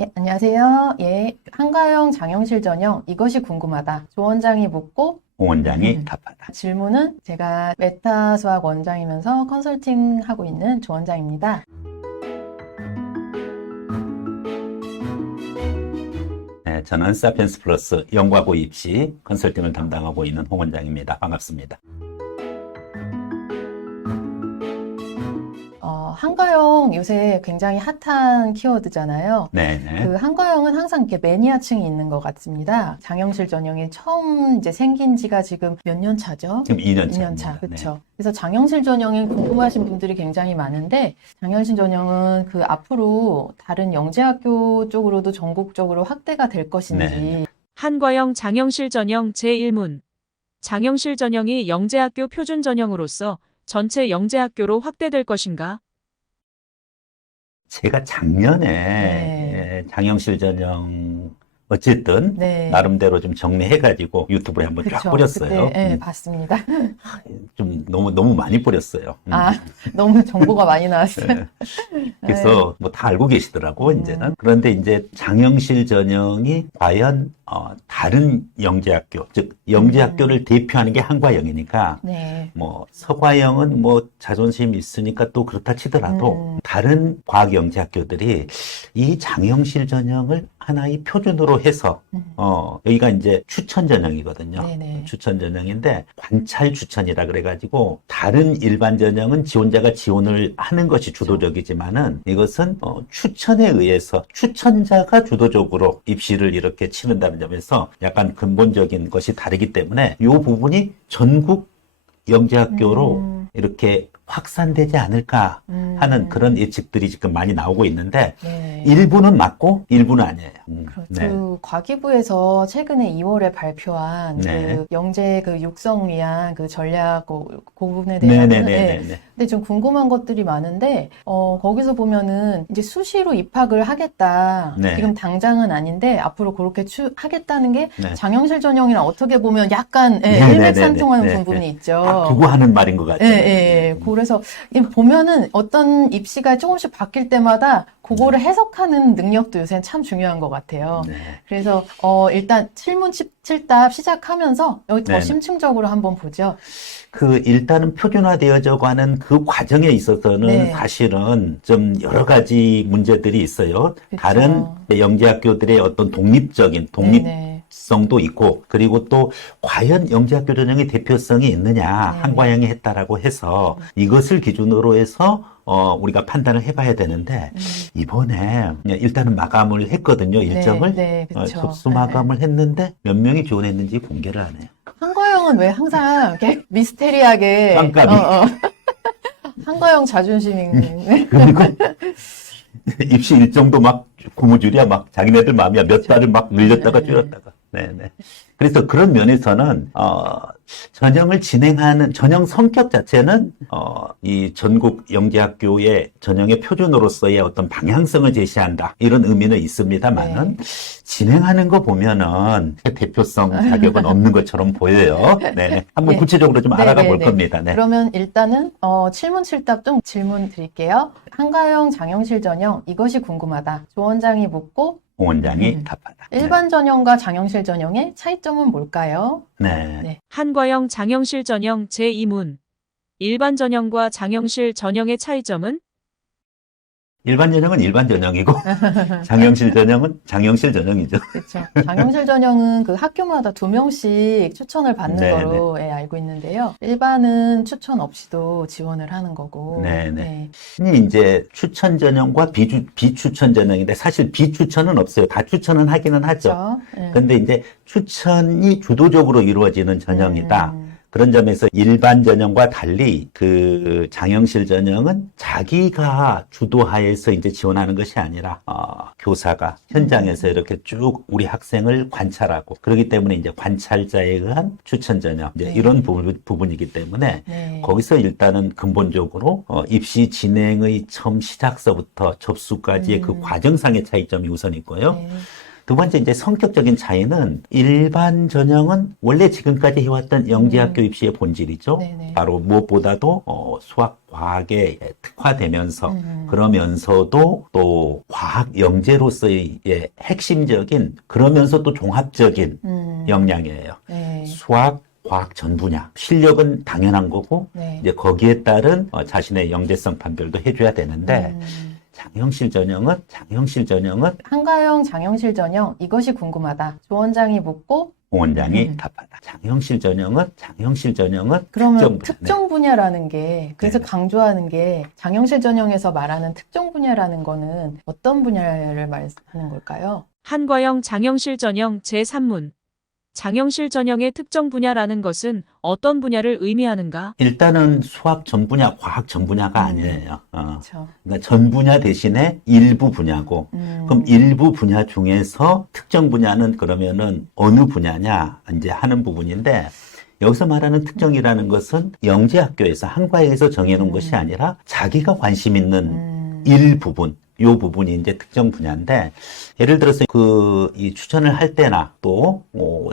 예, 안녕하세요. 예, 한가영 장영실 전형 이것이 궁금하다. 조 원장이 묻고 홍 원장이 답하다. 질문은 제가 메타 수학 원장이면서 컨설팅하고 있는 조 원장입니다. 네, 저는 사피엔스 플러스 영과고 입시 컨설팅을 담당하고 있는 홍 원장입니다. 반갑습니다. 한가영 요새 굉장히 핫한 키워드잖아요. 네네. 그 한가영은 항상 이렇게 매니아층이 있는 것 같습니다. 장영실 전형이 처음 이제 생긴 지가 지금 몇 년 차죠? 지금 2년 2년 차입니다. 차, 그렇죠. 그래서 장영실 전형이 궁금하신 분들이 굉장히 많은데 장영실 전형은 그 앞으로 다른 영재학교 쪽으로도 전국적으로 확대가 될 것인지 네. 한과영 장영실 전형 제1문. 장영실 전형이 영재학교 표준 전형으로서 전체 영재학교로 확대될 것인가? 제가 작년에 네. 장영실 전형 어쨌든 네. 나름대로 좀 정리해가지고 유튜브에 한번 쫙 그쵸. 뿌렸어요. 그때, 네, 봤습니다. 좀 너무 많이 뿌렸어요. 아, 너무 정보가 많이 나왔어요. 네. 그래서 뭐 다 알고 계시더라고 이제는. 그런데 이제 장영실 전형이 과연 다른 영재학교, 즉 영재학교를 대표하는 게 한과영이니까 네. 뭐 서과영은 뭐 자존심이 있으니까 또 그렇다 치더라도 다른 과학영재학교들이 이 장영실 전형을 하나의 표준으로 해서 여기가 이제 추천 전형이거든요. 네네. 추천 전형인데 관찰 추천이라 그래가지고 다른 일반 전형은 지원자가 지원을 하는 것이 주도적이지만은 이것은 추천에 의해서 추천자가 주도적으로 입시를 이렇게 치른다는 점에서 약간 근본적인 것이 다르기 때문에 이 부분이 전국 영재학교로 이렇게 확산되지 않을까 하는 그런 예측들이 지금 많이 나오고 있는데 네. 일부는 맞고 일부는 아니에요. 그렇죠. 네. 그 과기부에서 최근에 2월에 발표한 네. 그 영재 그 육성 위한 그 전략 그 부분에 대해서는 네네네네. 근데 좀 궁금한 것들이 많은데 거기서 보면은 이제 수시로 입학을 하겠다. 네. 지금 당장은 아닌데 앞으로 그렇게 하겠다는 게 네. 장영실 전형이랑 어떻게 보면 약간 네네네네. 일맥상통하는 네. 부분이 있죠. 두고 하는 말인 것 같아요. 예, 예. 그래서 이 보면은 어떤 입시가 조금씩 바뀔 때마다 그거를 해석하는 능력도 요새는 참 중요한 것 같아요. 네. 그래서 일단 칠문칠답 시작하면서 여기 더 네네. 심층적으로 한번 보죠. 그 일단은 표준화되어져 가는 그 과정에 있어서는 네. 사실은 좀 여러 가지 문제들이 있어요. 그쵸. 다른 영재학교들의 어떤 독립적인 네네. 성도 있고, 그리고 또 과연 영재학교 전형의 대표성이 있느냐, 네. 한과영이 했다라고 해서 이것을 기준으로 해서 우리가 판단을 해봐야 되는데 이번에 일단은 마감을 했거든요, 일정을. 네, 그쵸. 접수 마감을 했는데 몇 명이 지원했는지 공개를 안 해요. 한과영은 왜 항상 이렇게 미스테리하게 깜깜이. 한과영 자존심이 그리고 입시 일정도 막 고무줄이야, 막 자기네들 마음이야. 몇 달을 막 늘렸다가 네. 줄였다가. 네네. 그래서 그런 면에서는 전형을 진행하는 전형 성격 자체는 이 전국 영재학교의 전형의 표준으로서의 어떤 방향성을 제시한다, 이런 의미는 있습니다만은 진행하는 거 보면은 대표성 자격은 없는 것처럼 보여요. 네네. 한번 예. 구체적으로 좀 알아가 볼 네네네. 겁니다. 네. 그러면 일단은 칠문칠답 등 질문 드릴게요. 한가영 장영실 전형 이것이 궁금하다. 조 원장이 묻고 홍 원장이 답하다. 일반 전형과 장영실 전형의 차이점은 뭘까요? 네. 네. 한과영 장영실 전형 제2문. 일반 전형과 장영실 전형의 차이점은? 일반 전형은 일반 전형이고 장영실 전형은 장영실 전형이죠. 그렇죠. 장영실 전형은 그 학교마다 2명씩 추천을 받는 네네. 거로 알고 있는데요. 일반은 추천 없이도 지원을 하는 거고. 네네. 이제 추천 전형과 비추천 전형인데 사실 비추천은 없어요. 다 추천은 하기는 하죠. 그렇죠. 네. 근데 이제 추천이 주도적으로 이루어지는 전형이다. 그런 점에서 일반 전형과 달리 그 장영실 전형은 자기가 주도하에서 이제 지원하는 것이 아니라 교사가 현장에서 이렇게 쭉 우리 학생을 관찰하고, 그렇기 때문에 이제 관찰자에 의한 추천 전형 이제 이런 부분이기 때문에 네. 거기서 일단은 근본적으로 입시 진행의 처음 시작서부터 접수까지의 그 과정상의 차이점이 우선 있고요. 네. 두 번째 이제 성격적인 차이는 일반 전형은 원래 지금까지 해왔던 영재학교 입시의 본질이죠. 네네. 바로 무엇보다도 수학, 과학에 특화되면서 그러면서도 또 과학 영재로서의 핵심적인 그러면서 또 종합적인 역량이에요. 네. 수학, 과학 전 분야. 실력은 당연한 거고 네. 이제 거기에 따른 자신의 영재성 판별도 해줘야 되는데 장영실 전형은 한가영 장영실 전형 이것이 궁금하다. 조원장이 묻고 원장이 답하다. 장영실 전형은 그러면 특정 분야. 특정 분야라는 게 그래서 네. 강조하는 게 장영실 전형에서 말하는 특정 분야라는 거는 어떤 분야를 말하는 걸까요? 한과영 장영실 전형 제3문. 장영실 전형의 특정 분야라는 것은 어떤 분야를 의미하는가? 일단은 수학 전 분야, 과학 전 분야가 아니에요. 그렇죠. 그러니까 전 분야 대신에 일부 분야고, 그럼 일부 분야 중에서 특정 분야는 그러면은 어느 분야냐 이제 하는 부분인데 여기서 말하는 특정이라는 것은 영재학교에서 한과에서 정해놓은 것이 아니라 자기가 관심 있는 일부분. 요 부분이 이제 특정 분야인데, 예를 들어서 이 추천을 할 때나 또,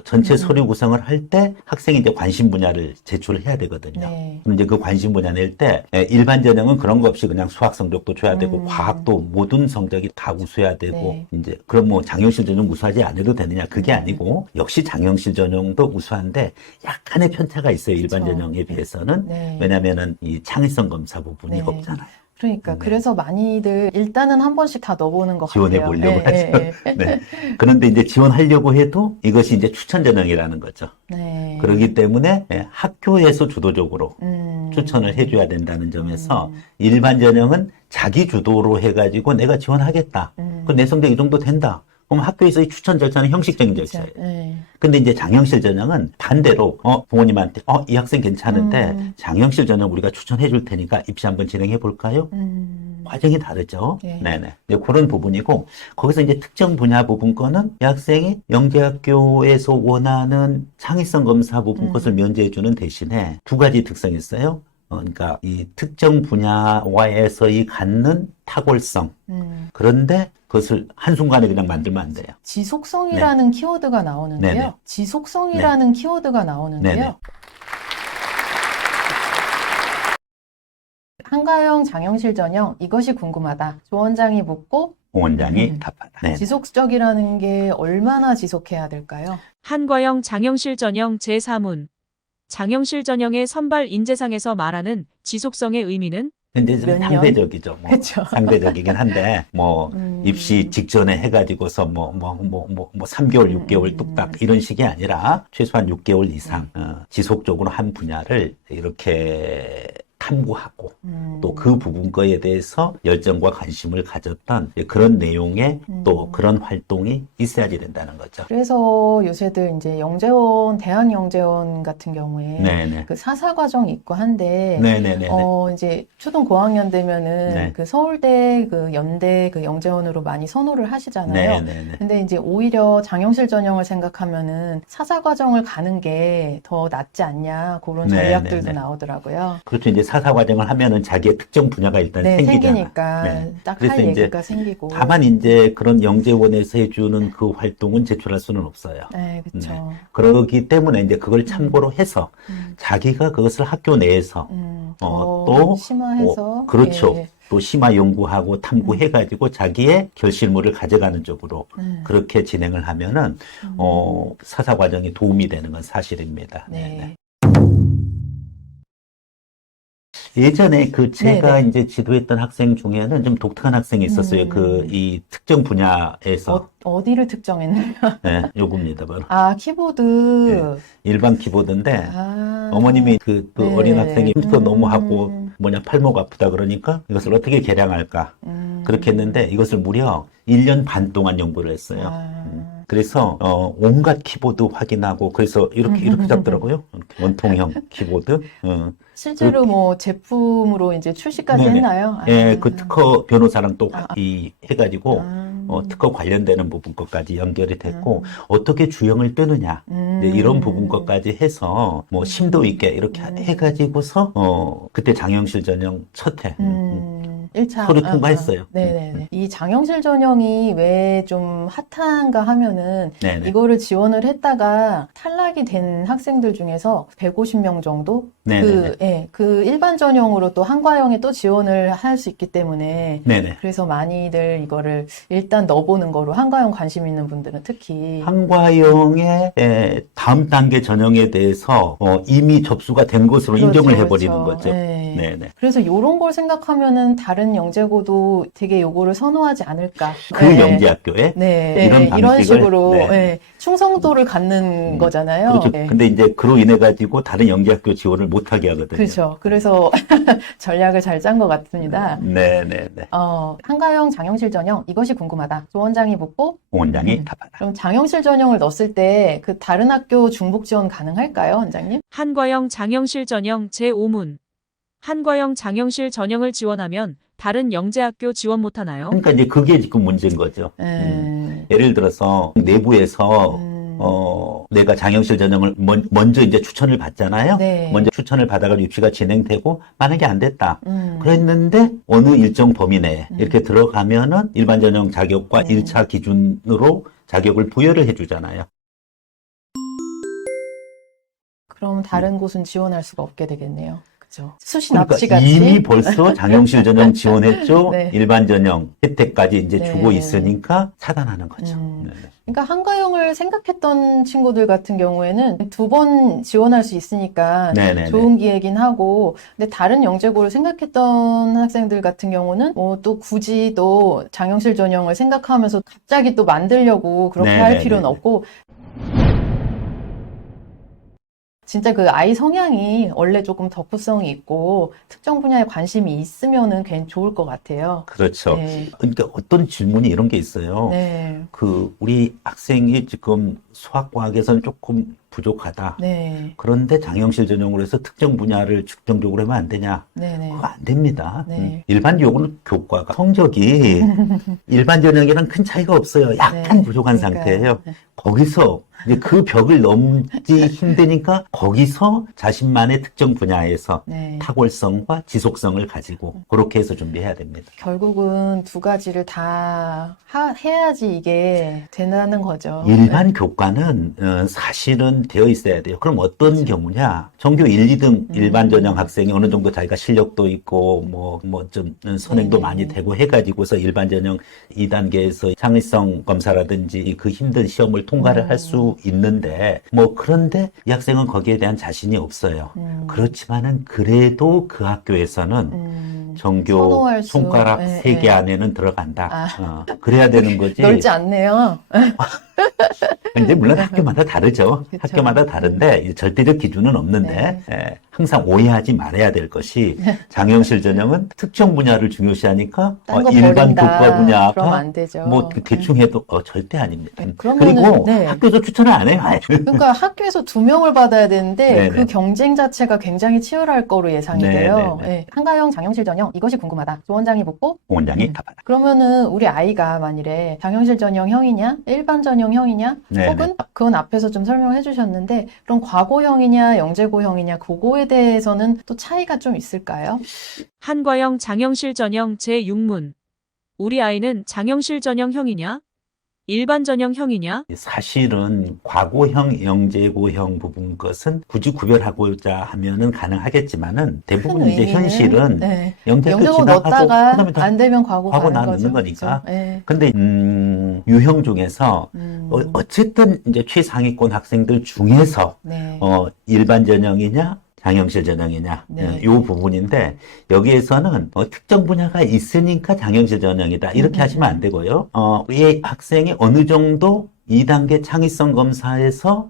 전체 서류 구성을 할 때 학생이 이제 관심 분야를 제출을 해야 되거든요. 네. 그럼 이제 그 관심 분야 낼 때, 일반 전형은 그런 거 없이 그냥 수학 성적도 줘야 되고, 과학도 모든 성적이 다 우수해야 되고, 네. 이제, 그럼 뭐 장영실 전형 우수하지 않아도 되느냐? 그게 아니고, 역시 장영실 전형도 우수한데, 약간의 편차가 있어요. 일반 그쵸. 전형에 비해서는. 네. 왜냐면은 이 창의성 검사 부분이 네. 없잖아요. 그러니까 네. 그래서 많이들 일단은 한 번씩 다 넣어보는 것 같아요. 지원해 보려고 네, 하죠. 네. 그런데 이제 지원하려고 해도 이것이 이제 추천 전형이라는 거죠. 네. 그렇기 때문에 학교에서 주도적으로 음. 추천을 해줘야 된다는 점에서 일반 전형은 자기 주도로 해가지고 내가 지원하겠다. 그럼 내 성적 이 정도 된다. 그럼 학교에서의 추천 절차는 형식적인 절차예요. 네. 근데 이제 장영실 전형은 반대로 부모님한테 이 학생 괜찮은데 장영실 전형 우리가 추천해 줄 테니까 입시 한번 진행해 볼까요? 과정이 다르죠. 네. 네네. 이제 그런 부분이고 거기서 이제 특정 분야 부분 거는 이 학생이 영재학교에서 원하는 창의성 검사 부분 것을 면제해 주는 대신에 두 가지 특성이 있어요. 그러니까 이 특정 분야와에서의 갖는 탁월성. 그런데 그것을 한순간에 그냥 만들면 안 돼요. 지속성이라는 키워드가 나오는데요. 네네. 지속성이라는 키워드가 나오는데요. 네네. 한가영 장영실 전형 이것이 궁금하다. 조원장이 묻고 원장이 답하다. 네. 지속적이라는 게 얼마나 지속해야 될까요? 한과영 장영실 전형 제3문. 장영실 전형의 선발 인재상에서 말하는 지속성의 의미는 근데 좀 몇 년? 상대적이죠. 뭐 그쵸. 상대적이긴 한데, 입시 직전에 해가지고서 3개월, 6개월 뚝딱 이런 식이 아니라 최소한 6개월 이상, 지속적으로 한 분야를 이렇게 탐구하고 또 그 부분 거에 대해서 열정과 관심을 가졌던 그런 내용의 또 그런 활동이 있어야지 된다는 거죠. 그래서 요새들 이제 영재원, 대학 영재원 같은 경우에 네네. 그 사사 과정이 있고 한데 네네네. 이제 초등 고학년 되면은 네. 그 서울대 그 연대 그 영재원으로 많이 선호를 하시잖아요. 네네네. 근데 이제 오히려 장영실 전형을 생각하면은 사사 과정을 가는 게 더 낫지 않냐 그런 네, 전략들도 네, 네. 나오더라고요. 그렇죠. 이제 사사 과정을 하면은 자기의 특정 분야가 일단 네, 생기잖아. 생기니까 네. 딱 그래서 할 이제 얘기가 생기고. 다만 이제 그런 영재원에서 해주는 그 활동은 제출할 수는 없어요. 네, 그렇죠. 그러기 때문에 이제 그걸 참고로 해서 자기가 그것을 학교 내에서 더 또 심화해서 그렇죠. 예. 또 심화 연구하고 탐구해가지고 자기의 결실물을 가져가는 쪽으로 그렇게 진행을 하면은 사사 과정이 도움이 되는 건 사실입니다. 네. 예전에 제가 네네. 이제 지도했던 학생 중에는 좀 독특한 학생이 있었어요. 이 특정 분야에서. 어디를 특정했나요? 네, 요겁니다, 바로. 아, 키보드. 일반 키보드인데, 아. 어머님이 그 네. 어린 학생이 컴퓨터 너무 하고, 팔목 아프다 그러니까 이것을 어떻게 개량할까. 그렇게 했는데 이것을 무려 1년 반 동안 연구를 했어요. 그래서 온갖 키보드 확인하고 그래서 이렇게 잡더라고요. 이렇게 원통형 키보드. 실제로 뭐 제품으로 이제 출시까지 네네. 했나요? 예, 아. 그 특허 변호사랑 또 아. 해가지고 특허 관련되는 부분 것까지 연결이 됐고 어떻게 주형을 뜨느냐 이제 이런 부분 것까지 해서 뭐 심도 있게 이렇게 해가지고서 그때 장영실 전형 첫 해. 1차. 서류 통과했어요. 네네네. 이 장영실 전형이 왜 좀 핫한가 하면은 네네. 이거를 지원을 했다가 탈락이 된 학생들 중에서 150명 정도? 네네네. 그 일반 전형으로 또 한과형에 또 지원을 할 수 있기 때문에 네네. 그래서 많이들 이거를 일단 넣어보는 거로 한과형 관심 있는 분들은 특히 한과형의 다음 단계 전형에 대해서 이미 접수가 된 것으로 인정을 해버리는 거죠. 네. 네네. 그래서 이런 걸 생각하면은 다른 영재고도 되게 요거를 선호하지 않을까. 그 네. 영재학교에 네, 이런 이런 방식을 식으로 네. 예, 충성도를 갖는 거잖아요. 그렇죠. 예. 근데 이제 그로 인해 가지고 다른 영재학교 지원을 못하게 하거든요. 그렇죠. 그래서 전략을 잘 짠 것 같습니다. 네네네. 한가형 장영실 전형 이것이 궁금하다. 조원장이 묻고 원장이 답하다. 그럼 장영실 전형을 넣었을 때 그 다른 학교 중복 지원 가능할까요, 원장님? 한과형 장영실 전형 제5문. 한과형 장영실 전형을 지원하면 다른 영재학교 지원 못하나요? 그러니까 이제 그게 지금 문제인 거죠. 예를 들어서 내부에서 내가 장영실 전형을 먼저 이제 추천을 받잖아요. 네. 먼저 추천을 받아가지고 입시가 진행되고 만약에 안 됐다. 그랬는데 어느 일정 범위 내에 이렇게 들어가면은 일반 전형 자격과 1차 기준으로 자격을 부여를 해주잖아요. 그럼 다른 곳은 지원할 수가 없게 되겠네요. 그죠? 수시 그러니까 납치 같이 이미 벌써 장영실 전형 지원했죠. 네. 일반 전형 혜택까지 이제 네. 주고 있으니까 차단하는 거죠. 네. 그러니까 한가형을 생각했던 친구들 같은 경우에는 2번 지원할 수 있으니까 네네네. 좋은 기회긴 하고, 근데 다른 영재고를 생각했던 학생들 같은 경우는 뭐 또 굳이 또 장영실 전형을 생각하면서 갑자기 또 만들려고 그렇게 할 네네네네. 필요는 없고, 진짜 그 아이 성향이 원래 조금 덕후성이 있고 특정 분야에 관심이 있으면은 괜히 좋을 것 같아요. 그렇죠. 네. 그러니까 어떤 질문이 이런 게 있어요. 네. 우리 학생이 지금 수학과학에서는 조금 부족하다. 네. 그런데 장영실 전형으로 해서 특정 분야를 측정적으로 하면 안 되냐? 네네. 그거 안 됩니다. 네. 일반 요구는 교과가 성적이 일반 전형이랑 큰 차이가 없어요. 약간 네. 부족한 그러니까요. 상태예요. 네. 거기서 이제 그 벽을 넘지 힘드니까 거기서 자신만의 특정 분야에서 네. 탁월성과 지속성을 가지고 그렇게 해서 준비해야 됩니다. 결국은 두 가지를 다 해야지 이게 된다는 거죠. 일반 교과는 사실은 되어 있어야 돼요. 그럼 어떤 경우냐? 전교 1, 2등 일반 전형 학생이 어느 정도 자기가 실력도 있고 뭐 좀 선행도 네네. 많이 되고 해가지고서 일반 전형 2단계에서 창의성 검사라든지 그 힘든 시험을 통과를 할 수 있는데 뭐 그런데 이 학생은 거기에 대한 자신이 없어요. 그렇지만은 그래도 그 학교에서는 전교 선호할 수, 손가락 네, 3개 네. 안에는 들어간다. 그래야 되는 거지. 넓지 않네요. 근데 물론 학교마다 다르죠. 그쵸. 학교마다 다른데 이 절대적 기준은 없는데 항상 오해하지 말아야 될 것이 장영실 전형은 특정 분야를 중요시하니까 딴거 일반 버린다. 교과 그러면 분야가 안 되죠. 뭐 대충 해도 절대 아닙니다. 네, 그러면은, 그리고 네. 학교에서 추천을 안 해요. 아예. 그러니까 학교에서 2명을 받아야 되는데 네네. 그 경쟁 자체가 굉장히 치열할 거로 예상이 네네네. 돼요. 네. 한가형 장영실 전형 이것이 궁금하다. 조원장이 묻고 원장이 답하다. 그러면은 우리 아이가 만일에 장영실 전형 형이냐 일반 전형 형이냐 네네. 혹은 그건 앞에서 좀 설명해 주셨는데 그럼 과고형이냐 영재고형이냐 그거에 대해서는 또 차이가 좀 있을까요? 한과형 장영실 전형 제6문. 우리 아이는 장영실 전형 형이냐? 일반 전형 형이냐? 사실은 과고형, 영재고형 부분 것은 굳이 구별하고자 하면은 가능하겠지만은 대부분 이제 의미는, 현실은 네. 영재고 영재고 진학하고 넣었다가 그다음에 또 안 되면 과고 과고 가는 나누는 거죠. 거니까. 그렇죠? 네. 근데 유형 중에서 어쨌든 이제 최상위권 학생들 중에서 네. 일반 전형이냐 장영실 전형이냐 네. 이 부분인데 여기에서는 특정 분야가 있으니까 장영실 전형이다 이렇게 하시면 안 되고요. 이 학생이 어느 정도 2단계 창의성 검사에서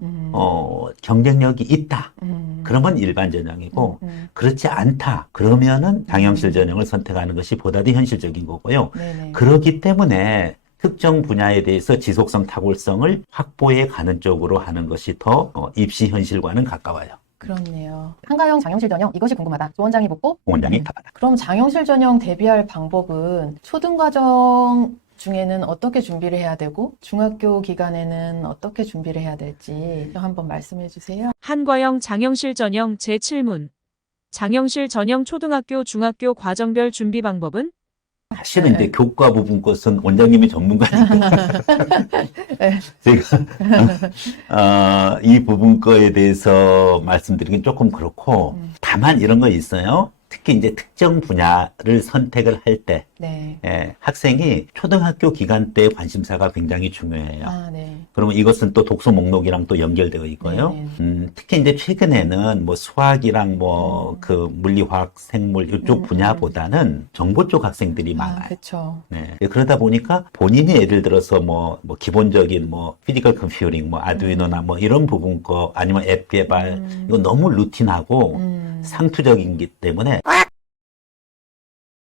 경쟁력이 있다. 그러면 일반 전형이고 그렇지 않다. 그러면은 장영실 전형을 선택하는 것이 보다 더 현실적인 거고요. 네네. 그렇기 때문에 특정 분야에 대해서 지속성 탁월성을 확보해 가는 쪽으로 하는 것이 더 입시 현실과는 가까워요. 그렇네요. 한가형 장영실 전형 이것이 궁금하다. 조원장이 묻고 원장이 답하다. 그럼 장영실 전형 대비할 방법은 초등과정 중에는 어떻게 준비를 해야 되고 중학교 기간에는 어떻게 준비를 해야 될지 한번 말씀해 주세요. 한과형 장영실 전형 제7문. 장영실 전형 초등학교 중학교 과정별 준비 방법은? 사실은 네. 이제 교과 부분 것은 원장님이 전문가니까 네. 제가 이 부분 거에 대해서 말씀드리긴 조금 그렇고 다만 이런 거 있어요. 특히 이제 특정 분야를 선택을 할 때 네. 학생이 초등학교 기간 때 관심사가 굉장히 중요해요. 아, 네. 그러면 이것은 또 독서 목록이랑 또 연결되어 있고요. 네. 특히 이제 최근에는 뭐 수학이랑 뭐 그 물리화학, 생물 이쪽 분야보다는 정보 쪽 학생들이 아, 많아요. 그렇죠. 네. 그러다 보니까 본인이 예를 들어서 뭐 기본적인 뭐 피지컬 컴퓨팅, 뭐 아두이노나 뭐 이런 부분 거 아니면 앱 개발 이거 너무 루틴하고 상투적이기 때문에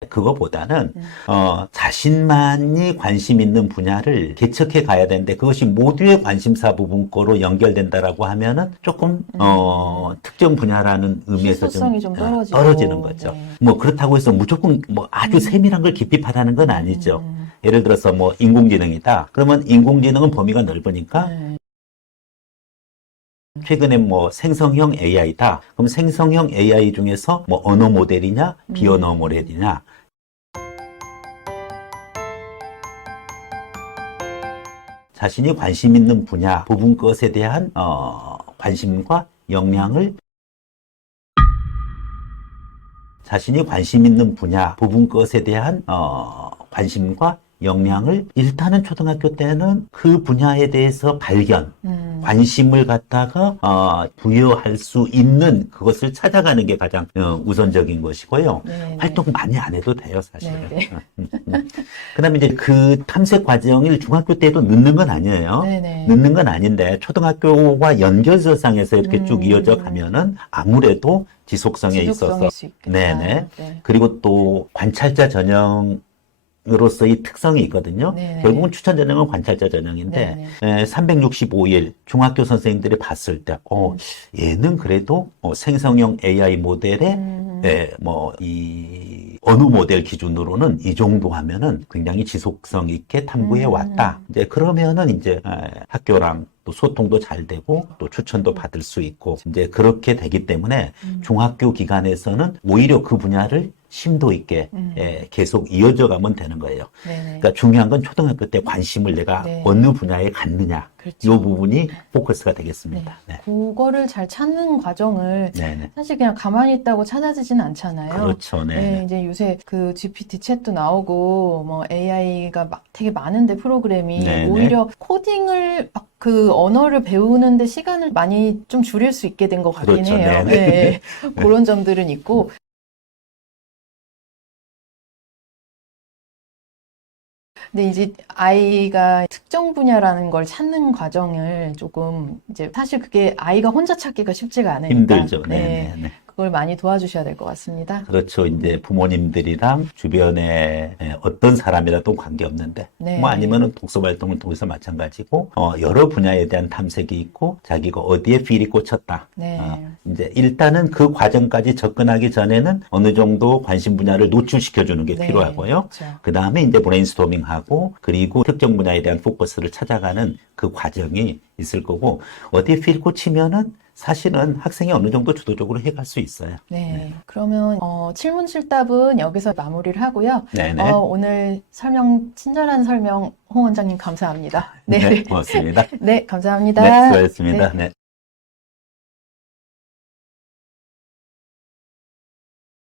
그거보다는 자신만이 관심 있는 분야를 개척해 가야 되는데 그것이 모두의 관심사 부분 거로 연결된다라고 하면은 조금 특정 분야라는 의미에서 실효성이 좀 떨어지고. 떨어지는 거죠. 네. 뭐 그렇다고 해서 무조건 뭐 아주 세밀한 걸 깊이 파다는 건 아니죠. 예를 들어서 뭐 인공지능이다. 그러면 인공지능은 범위가 넓으니까 네. 최근에 뭐 생성형 AI다. 그럼 생성형 AI 중에서 뭐 언어 모델이냐, 비언어 모델이냐. 자신이 관심 있는 분야, 부분 것에 대한 관심과 역량을 자신이 관심 있는 분야, 부분 것에 대한 관심과 역량을 일단은 초등학교 때는 그 분야에 대해서 발견, 관심을 갖다가 부여할 수 있는 그것을 찾아가는 게 가장 우선적인 것이고요. 네. 활동 많이 안 해도 돼요, 사실은. 네. 그다음에 이제 그 탐색 과정을 중학교 때도 넣는 건 아니에요. 네. 넣는 건 아닌데 초등학교와 연결선상에서 이렇게 쭉 이어져 가면은 아무래도 지속성에 있어서 지속성일 수 있겠다. 네네. 네. 그리고 또 관찰자 전형으로서의 특성이 있거든요. 네네. 결국은 추천 전형은 관찰자 전형인데 365일 중학교 선생님들이 봤을 때 얘는 그래도 생성형 AI 모델에 이 언어 모델 기준으로는 이 정도 하면은 굉장히 지속성 있게 탐구해 왔다. 이제 그러면은 이제 학교랑 또 소통도 잘 되고 또 추천도 받을 수 있고 이제 그렇게 되기 때문에 중학교 기간에서는 오히려 그 분야를 심도 있게 계속 이어져 가면 되는 거예요. 네네. 그러니까 중요한 건 초등학교 때 관심을 내가 네. 어느 분야에 갖느냐. 그렇죠. 이 부분이 포커스가 되겠습니다. 네. 그거를 잘 찾는 과정을 네네. 사실 그냥 가만히 있다고 찾아지진 않잖아요. 그렇죠. 네. 네, 이제 요새 그 GPT 챗도 나오고 뭐 AI가 막 되게 많은데 프로그램이 네네. 오히려 코딩을 막 그 언어를 배우는데 시간을 많이 좀 줄일 수 있게 된 것 같긴 그렇죠. 해요. 네네. 네. 그런 점들은 있고. 근데 이제 아이가 특정 분야라는 걸 찾는 과정을 조금 이제 사실 그게 아이가 혼자 찾기가 쉽지가 않으니까 힘들죠. 네, 네. 그걸 많이 도와주셔야 될 것 같습니다. 그렇죠. 이제 부모님들이랑 주변에 어떤 사람이라도 관계없는데, 네. 뭐 아니면은 독서 활동을 통해서 마찬가지고, 여러 분야에 대한 탐색이 있고, 자기가 어디에 필이 꽂혔다. 네. 이제 일단은 그 과정까지 접근하기 전에는 어느 정도 관심 분야를 노출시켜주는 게 네, 필요하고요. 그렇죠. 그 다음에 이제 브레인스토밍하고, 그리고 특정 분야에 대한 포커스를 찾아가는 그 과정이 있을 거고, 어디에 필 꽂히면은 사실은 학생이 어느 정도 주도적으로 해갈 수 있어요. 네. 그러면 칠문칠답은 여기서 마무리를 하고요. 네네. 오늘 친절한 설명 홍 원장님 감사합니다. 네, 고맙습니다. 네, 감사합니다. 네, 수고하셨습니다. 네. 네.